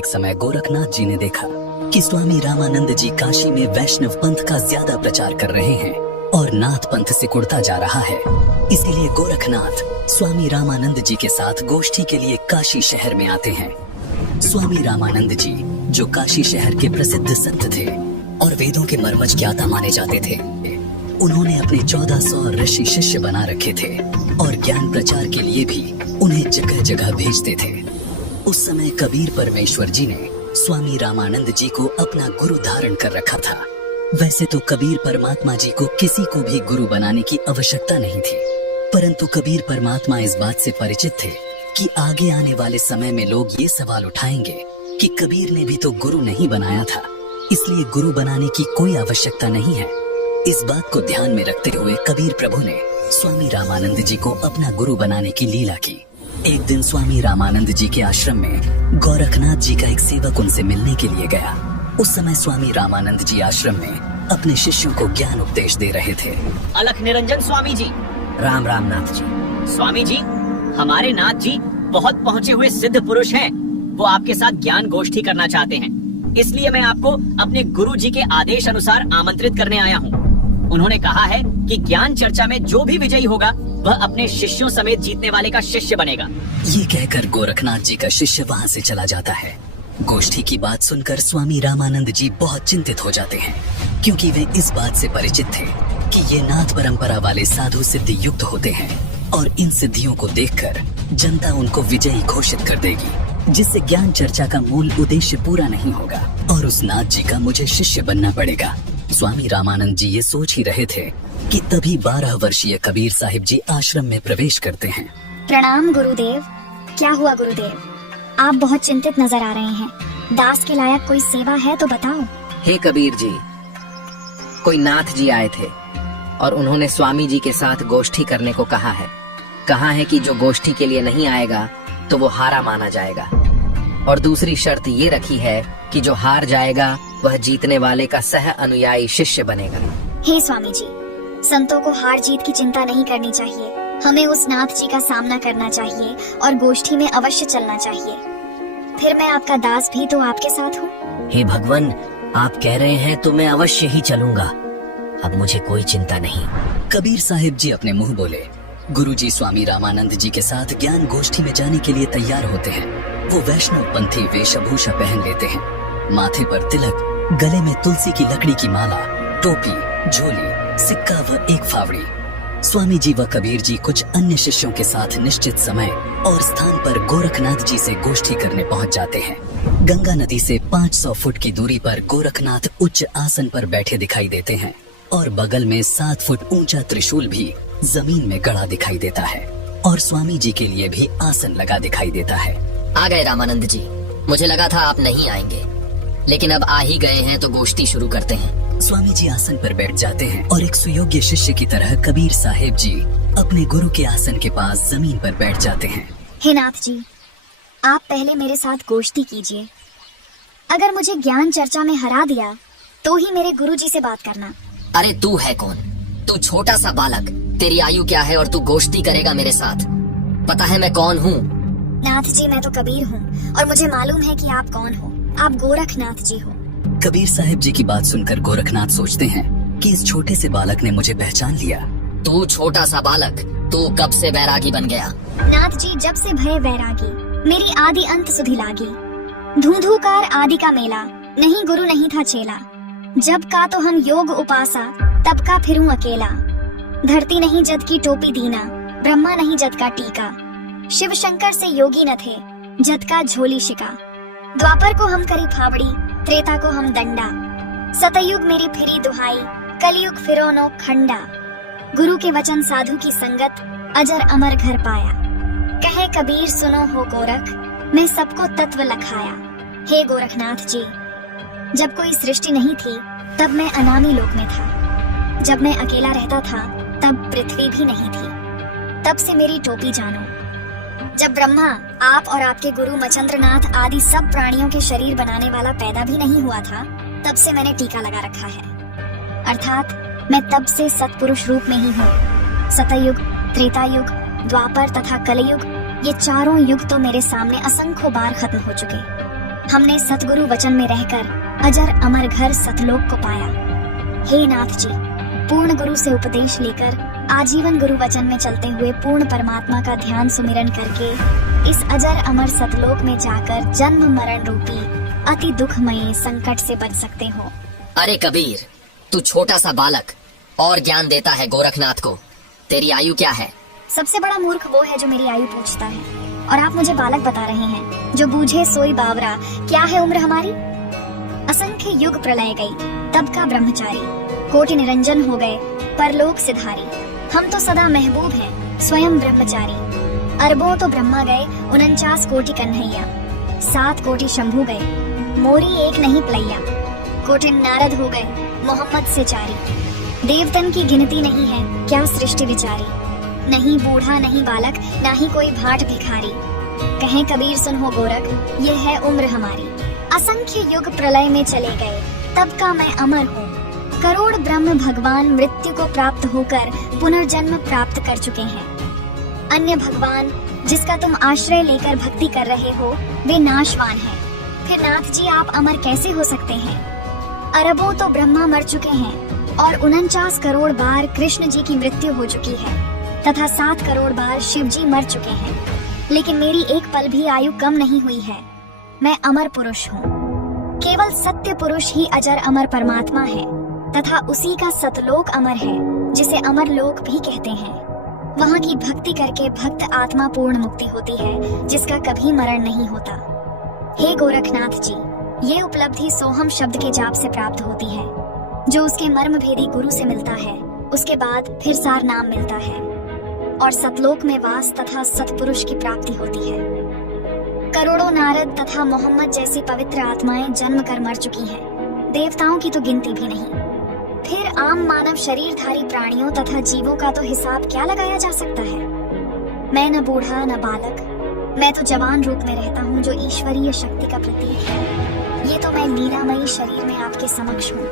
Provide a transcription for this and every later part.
एक समय गोरखनाथ जी ने देखा कि स्वामी रामानंद जी काशी में वैष्णव पंथ का ज्यादा प्रचार कर रहे हैं और नाथ पंथ सिकुड़ता जा रहा है। इसीलिए गोरखनाथ स्वामी रामानंद जी के साथ गोष्ठी के लिए काशी शहर में आते हैं। स्वामी रामानंद जी, जो काशी शहर के प्रसिद्ध संत थे और वेदों के मर्मज्ञ ज्ञाता माने जाते थे, उन्होंने अपने 1400 ऋषि शिष्य बना रखे थे और ज्ञान प्रचार के लिए भी उन्हें जगह जगह भेजते थे। उस समय कबीर परमेश्वर जी ने स्वामी रामानंद जी को अपना गुरु धारण कर रखा था। वैसे तो कबीर परमात्मा जी को किसी को भी गुरु बनाने की आवश्यकता नहीं थी, परंतु कबीर परमात्मा इस बात से परिचित थे कि आगे आने वाले समय में लोग ये सवाल उठाएंगे कि कबीर ने भी तो गुरु नहीं बनाया था, इसलिए गुरु बनाने की कोई आवश्यकता नहीं है। इस बात को ध्यान में रखते हुए कबीर प्रभु ने स्वामी रामानंद जी को अपना गुरु बनाने की लीला की। एक दिन स्वामी रामानंद जी के आश्रम में गोरखनाथ जी का एक सेवक उनसे मिलने के लिए गया। उस समय स्वामी रामानंद जी आश्रम में अपने शिष्यों को ज्ञान उपदेश दे रहे थे। अलख निरंजन स्वामी जी। राम राम नाथ जी। स्वामी जी, हमारे नाथ जी बहुत पहुँचे हुए सिद्ध पुरुष हैं। वो आपके साथ ज्ञान गोष्ठी करना चाहते हैं, इसलिए मैं आपको अपने गुरु जी के आदेश अनुसार आमंत्रित करने आया हूँ। उन्होंने कहा है कि ज्ञान चर्चा में जो भी विजयी होगा वह अपने शिष्यों समेत जीतने वाले का शिष्य बनेगा। ये कहकर गोरखनाथ जी का शिष्य वहाँ से चला जाता है। गोष्ठी की बात सुनकर स्वामी रामानंद जी बहुत चिंतित हो जाते हैं, क्योंकि वे इस बात से परिचित थे कि ये नाथ परंपरा वाले साधु सिद्धि युक्त होते हैं और इन सिद्धियों को देखकर जनता उनको विजयी घोषित कर देगी, जिससे ज्ञान चर्चा का मूल उद्देश्य पूरा नहीं होगा और उस नाथ जी का मुझे शिष्य बनना पड़ेगा। स्वामी रामानंद जी ये सोच ही रहे थे कि तभी 12 वर्षीय कबीर साहिब जी आश्रम में प्रवेश करते हैं। प्रणाम गुरुदेव। क्या हुआ गुरुदेव, आप बहुत चिंतित नजर आ रहे हैं। दास के लायक कोई सेवा है तो बताओ। हे कबीर जी, कोई नाथ जी आए थे और उन्होंने स्वामी जी के साथ गोष्ठी करने को कहा है। कहा है कि जो गोष्ठी के लिए नहीं आएगा तो वो हारा माना जाएगा, और दूसरी शर्त ये रखी है कि जो हार जाएगा वह जीतने वाले का सह अनुयायी शिष्य बनेगा। हे स्वामी जी, संतों को हार जीत की चिंता नहीं करनी चाहिए। हमें उस नाथ जी का सामना करना चाहिए और गोष्ठी में अवश्य चलना चाहिए। फिर मैं आपका दास भी तो आपके साथ हूँ। हे भगवान, आप कह रहे हैं तो मैं अवश्य ही चलूंगा। अब मुझे कोई चिंता नहीं। कबीर साहिब जी अपने मुंह बोले। गुरुजी स्वामी रामानंद जी के साथ ज्ञान गोष्ठी में जाने के लिए तैयार होते हैं। वो वैष्णव पंथी वेशभूषा पहन लेते हैं, माथे पर तिलक, गले में तुलसी की लकड़ी की माला, टोपी, झोली, सिक्का व एक फावड़ी। स्वामी जी व कबीर जी कुछ अन्य शिष्यों के साथ निश्चित समय और स्थान पर गोरखनाथ जी से गोष्ठी करने पहुंच जाते हैं। गंगा नदी से 500 फुट की दूरी पर गोरखनाथ उच्च आसन पर बैठे दिखाई देते हैं और बगल में 7 फुट ऊंचा त्रिशूल भी जमीन में गड़ा दिखाई देता है और स्वामी जी के लिए भी आसन लगा दिखाई देता है। आ गए रामानंद जी। मुझे लगा था आप नहीं आएंगे, लेकिन अब आ ही गए हैं तो गोष्ठी शुरू करते हैं। स्वामी जी आसन पर बैठ जाते हैं और एक सुयोग्य शिष्य की तरह कबीर साहिब जी अपने गुरु के आसन के पास जमीन पर बैठ जाते हैं। हे नाथ जी, आप पहले मेरे साथ गोष्ठी कीजिए। अगर मुझे ज्ञान चर्चा में हरा दिया तो ही मेरे गुरु जी से बात करना। अरे तू है कौन? तू छोटा सा बालक, तेरी आयु क्या है और तू गोष्ठी करेगा मेरे साथ? पता है मैं कौन हूँ? नाथ जी, मैं तो कबीर हूँ और मुझे मालूम है कि आप कौन हो। आप गोरखनाथ जी हो। कबीर साहिब जी की बात सुनकर गोरखनाथ सोचते हैं कि इस छोटे से बालक ने मुझे पहचान लिया। तू छोटा सा बालक, तू कब से बैरागी बन गया? नाथ जी, जब से भय वैरागी, मेरी आदि अंत सुधि लागी। धूधूकार आदि का मेला, नहीं गुरु नहीं था चेला। जब का तो हम योग उपासा, तब का फिरूं अकेला। धरती नहीं जद की टोपी दीना, ब्रह्मा नहीं जद का टीका। शिव शंकर से योगी न थे, जद का झोली शिका। द्वापर को हम करी फावड़ी, त्रेता को हम दंडा। सतयुग मेरी फिरी दुहाई, कलयुग फिरो नो खंडा। गुरु के वचन साधु की संगत, अजर अमर घर पाया। कहे कबीर सुनो हो गोरख, मैं सबको तत्व लखाया। हे गोरखनाथ जी, जब कोई सृष्टि नहीं थी तब मैं अनामी लोक में था। जब मैं अकेला रहता था तब पृथ्वी भी नहीं थी। तब से मेरी टोपी जानो। जब ब्रह्मा, आप और आपके गुरु मचंद्रनाथ आदि सब प्राणियों के शरीर बनाने वाला पैदा भी नहीं हुआ था, तब से मैंने टीका लगा रखा है। अर्थात मैं तब से सत्पुरुष रूप में ही हूँ। सतयुग, त्रेतायुग, द्वापर तथा कलयुग, ये चारों युग तो मेरे सामने असंख्य बार खत्म हो चुके। हमने सतगुरु वचन में रहकर अजर अमर घर सतलोक को पाया। हे नाथ जी, पूर्ण गुरु से उपदेश लेकर आजीवन गुरु वचन में चलते हुए पूर्ण परमात्मा का ध्यान सुमिरन करके इस अजर अमर सतलोक में जाकर जन्म मरण रूपी अति दुखमय संकट से बच सकते हो। अरे कबीर, तू छोटा सा बालक और ज्ञान देता है गोरखनाथ को। तेरी आयु क्या है? सबसे बड़ा मूर्ख वो है जो मेरी आयु पूछता है, और आप मुझे बालक बता रहे हैं। जो बूझे सोई बावरा, क्या है उम्र हमारी? असंख्य युग प्रलय गई, तब का ब्रह्मचारी, कोटि निरंजन हो गए परलोक सिधारी। हम तो सदा महबूब हैं, स्वयं ब्रह्मचारी। अरबों तो ब्रह्मा गए, 49 कोटि कन्हैया। 7 कोटि शंभू गए, मोरी एक नहीं पलैया। कोटि नारद हो गए, मोहम्मद से चारी। देवतन की गिनती नहीं है, क्या सृष्टि विचारी। नहीं बूढ़ा नहीं बालक, ना ही कोई भाट भिखारी। कहें कबीर सुन हो गोरख, ये है उम्र हमारी। असंख्य युग प्रलय में चले गए, तब का मैं अमर हूँ। करोड़ ब्रह्म भगवान मृत्यु को प्राप्त होकर पुनर्जन्म प्राप्त कर चुके हैं। अन्य भगवान जिसका तुम आश्रय लेकर भक्ति कर रहे हो, वे नाशवान हैं। फिर नाथ जी आप अमर कैसे हो सकते हैं? अरबों तो ब्रह्मा मर चुके हैं और 49 करोड़ बार कृष्ण जी की मृत्यु हो चुकी है तथा 7 करोड़ बार शिव जी मर चुके हैं, लेकिन मेरी एक पल भी आयु कम नहीं हुई है। मैं अमर पुरुष हूँ। केवल सत्य पुरुष ही अजर अमर परमात्मा है तथा उसी का सतलोक अमर है, जिसे अमर लोक भी कहते हैं। वहाँ की भक्ति करके भक्त आत्मा पूर्ण मुक्ति होती है, जिसका कभी मरण नहीं होता। हे गोरखनाथ जी, ये उपलब्धि सोहम शब्द के जाप से प्राप्त होती है, जो उसके मर्म भेदी गुरु से मिलता है। उसके बाद फिर सार नाम मिलता है और सतलोक में वास तथा सतपुरुष की प्राप्ति होती है। करोड़ों नारद तथा मोहम्मद जैसी पवित्र आत्माएं जन्म कर मर चुकी हैं, देवताओं की तो गिनती भी नहीं। फिर आम मानव शरीरधारी प्राणियों तथा जीवों का तो हिसाब क्या लगाया जा सकता है। मैं न बूढ़ा न बालक, मैं तो जवान रूप में रहता हूँ, जो ईश्वरीय शक्ति का प्रतीक है। ये तो मैं लीलामयी शरीर में आपके समक्ष हूँ।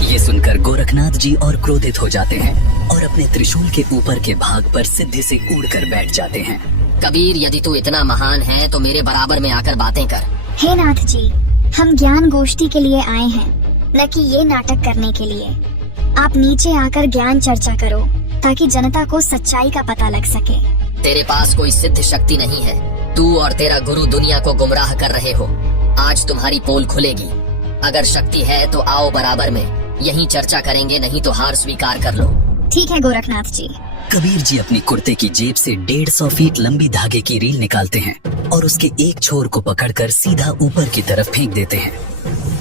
ये सुनकर गोरखनाथ जी और क्रोधित हो जाते हैं और अपने त्रिशूल के ऊपर के भाग पर सिद्धि से उड़कर बैठ जाते हैं। कबीर, यदि तू इतना महान है तो मेरे बराबर में आकर बातें कर। हे नाथ जी, हम ज्ञान गोष्ठी के लिए आए हैं, न कि ये नाटक करने के लिए। आप नीचे आकर ज्ञान चर्चा करो ताकि जनता को सच्चाई का पता लग सके। तेरे पास कोई सिद्ध शक्ति नहीं है। तू और तेरा गुरु दुनिया को गुमराह कर रहे हो। आज तुम्हारी पोल खुलेगी। अगर शक्ति है तो आओ बराबर में, यहीं चर्चा करेंगे, नहीं तो हार स्वीकार कर लो। ठीक है गोरखनाथ जी। कबीर जी अपनी कुर्ते की जेब से 150 फीट लंबी धागे की रील निकालते हैं और उसके एक छोर को पकड़कर सीधा ऊपर की तरफ फेंक देते हैं।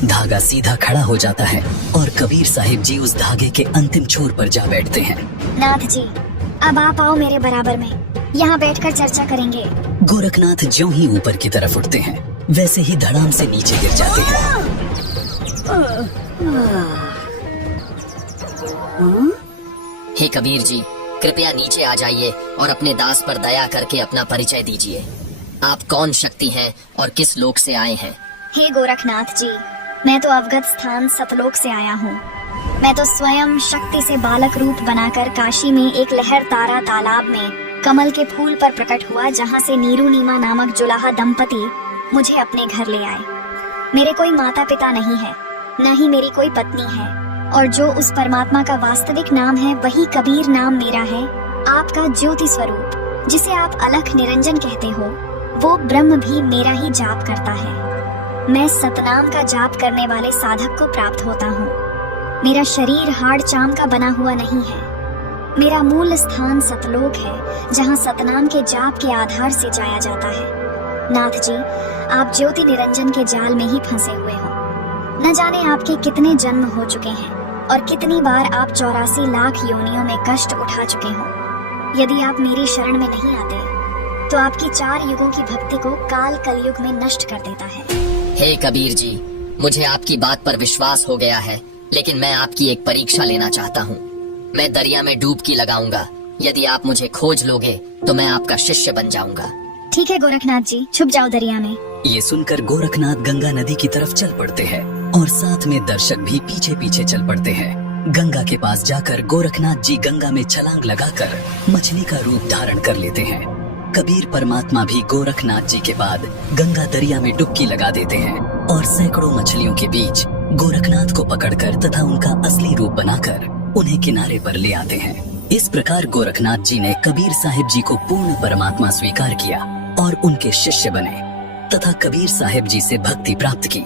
धागा सीधा खड़ा हो जाता है और कबीर साहिब जी उस धागे के अंतिम छोर पर जा बैठते हैं। नाथ जी, अब आप आओ मेरे बराबर में, यहाँ बैठकर चर्चा करेंगे। गोरखनाथ ज्यों ही ऊपर की तरफ उठते हैं, वैसे ही धड़ाम से नीचे गिर जाते हैं। हे कबीर जी, कृपया नीचे आ जाइए और अपने दास पर दया करके अपना परिचय दीजिए। आप कौन शक्ति हैं और किस लोक से आए हैं? हे गोरखनाथ जी, मैं तो अवगत स्थान सतलोक से आया हूँ। मैं तो स्वयं शक्ति से बालक रूप बनाकर काशी में एक लहर तारा तालाब में कमल के फूल पर प्रकट हुआ, जहाँ से नीरू नीमा नामक जुलाहा दंपति मुझे अपने घर ले आए। मेरे कोई माता पिता नहीं है, न ही मेरी कोई पत्नी है, और जो उस परमात्मा का वास्तविक नाम है वही कबीर नाम मेरा है। आपका ज्योति स्वरूप, जिसे आप अलख निरंजन कहते हो, वो ब्रह्म भी मेरा ही जाप करता है। मैं सतनाम का जाप करने वाले साधक को प्राप्त होता हूँ। मेरा शरीर हाड़ चाम का बना हुआ नहीं है। मेरा मूल स्थान सतलोक है, जहाँ सतनाम के जाप के आधार से जाया जाता है। नाथ जी, आप ज्योति निरंजन के जाल में ही फंसे हुए हो। न जाने आपके कितने जन्म हो चुके हैं और कितनी बार आप 84 लाख योनियों में कष्ट उठा चुके हो। यदि आप मेरी शरण में नहीं आते तो आपकी 4 युगों की भक्ति को काल कलयुग में नष्ट कर देता है। हे कबीर जी, मुझे आपकी बात पर विश्वास हो गया है, लेकिन मैं आपकी एक परीक्षा लेना चाहता हूँ। मैं दरिया में डुबकी लगाऊंगा। यदि आप मुझे खोज लोगे तो मैं आपका शिष्य बन जाऊंगा। ठीक है गोरखनाथ जी, छुप जाओ दरिया में। ये सुनकर गोरखनाथ गंगा नदी की तरफ चल पड़ते हैं और साथ में दर्शक भी पीछे पीछे चल पड़ते हैं। गंगा के पास जाकर गोरखनाथ जी गंगा में छलांग लगाकर मछली का रूप धारण कर लेते हैं। कबीर परमात्मा भी गोरखनाथ जी के बाद गंगा दरिया में डुबकी लगा देते हैं और सैकड़ों मछलियों के बीच गोरखनाथ को पकड़कर तथा उनका असली रूप बनाकर उन्हें किनारे पर ले आते हैं। इस प्रकार गोरखनाथ जी ने कबीर साहिब जी को पूर्ण परमात्मा स्वीकार किया और उनके शिष्य बने तथा कबीर साहिब जी से भक्ति प्राप्त की।